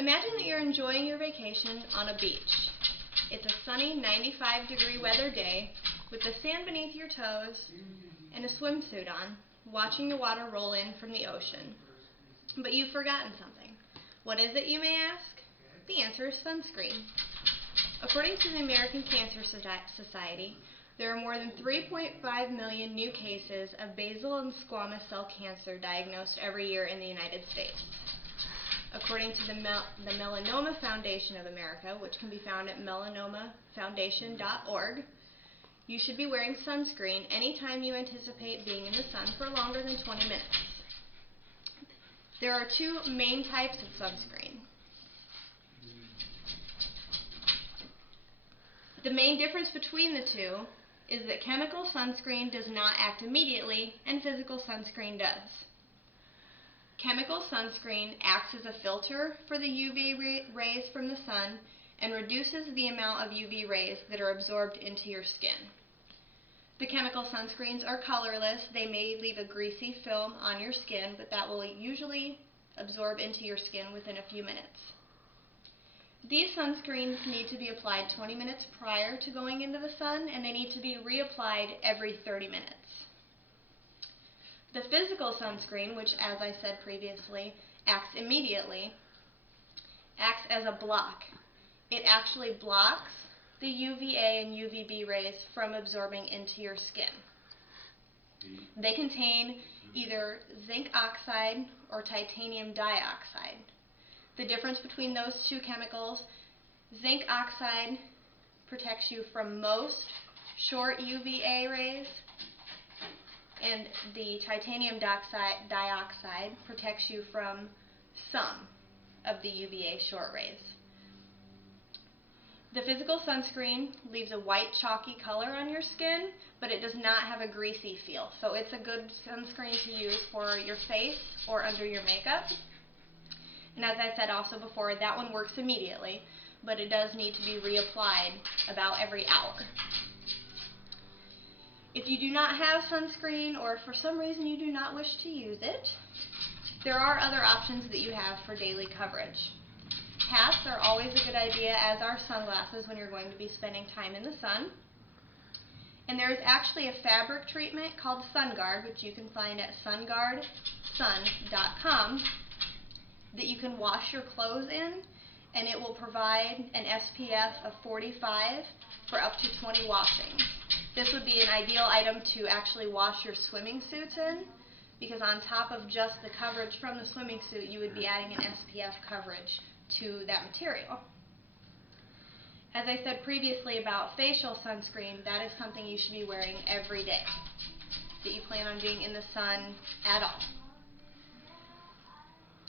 Imagine that you're enjoying your vacation on a beach. It's a sunny 95-degree weather day with the sand beneath your toes and a swimsuit on, watching the water roll in from the ocean. But you've forgotten something. What is it, you may ask? The answer is sunscreen. According to the American Cancer Society, there are more than 3.5 million new cases of basal and squamous cell cancer diagnosed every year in the United States. According to the Melanoma Foundation of America, which can be found at melanomafoundation.org, you should be wearing sunscreen anytime you anticipate being in the sun for longer than 20 minutes. There are two main types of sunscreen. The main difference between the two is that chemical sunscreen does not act immediately and physical sunscreen does. Chemical sunscreen acts as a filter for the UV rays from the sun and reduces the amount of UV rays that are absorbed into your skin. The chemical sunscreens are colorless. They may leave a greasy film on your skin, but that will usually absorb into your skin within a few minutes. These sunscreens need to be applied 20 minutes prior to going into the sun, and they need to be reapplied every 30 minutes. The physical sunscreen, which, as I said previously, acts immediately, acts as a block. It actually blocks the UVA and UVB rays from absorbing into your skin. They contain either zinc oxide or titanium dioxide. The difference between those two chemicals: zinc oxide protects you from most short UVA rays, and the titanium dioxide protects you from some of the UVA short rays. The physical sunscreen leaves a white chalky color on your skin, but it does not have a greasy feel. So it's a good sunscreen to use for your face or under your makeup. And as I said also before, that one works immediately, but it does need to be reapplied about every hour. If you do not have sunscreen, or for some reason you do not wish to use it, there are other options that you have for daily coverage. Hats are always a good idea, as are sunglasses when you're going to be spending time in the sun. And there is actually a fabric treatment called SunGuard, which you can find at sunguardsun.com, that you can wash your clothes in, and it will provide an SPF of 45 for up to 20 washings. This would be an ideal item to actually wash your swimming suits in, because on top of just the coverage from the swimming suit, you would be adding an SPF coverage to that material. As I said previously about facial sunscreen, that is something you should be wearing every day, that you plan on being in the sun at all.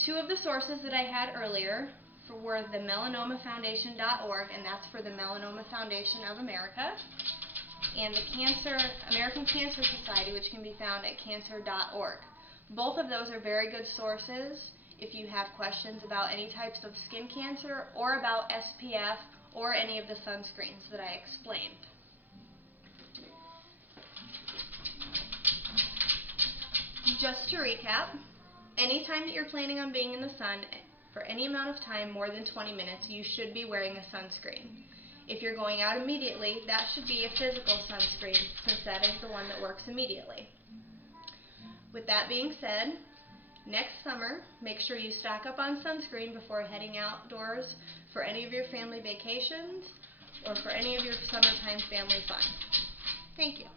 Two of the sources that I had earlier were the melanomafoundation.org, and that's for the Melanoma Foundation of America, and the American Cancer Society, which can be found at cancer.org. Both of those are very good sources if you have questions about any types of skin cancer or about SPF or any of the sunscreens that I explained. Just to recap, anytime that you're planning on being in the sun for any amount of time more than 20 minutes, you should be wearing a sunscreen. If you're going out immediately, that should be a physical sunscreen, since that is the one that works immediately. With that being said, next summer, make sure you stock up on sunscreen before heading outdoors for any of your family vacations or for any of your summertime family fun. Thank you.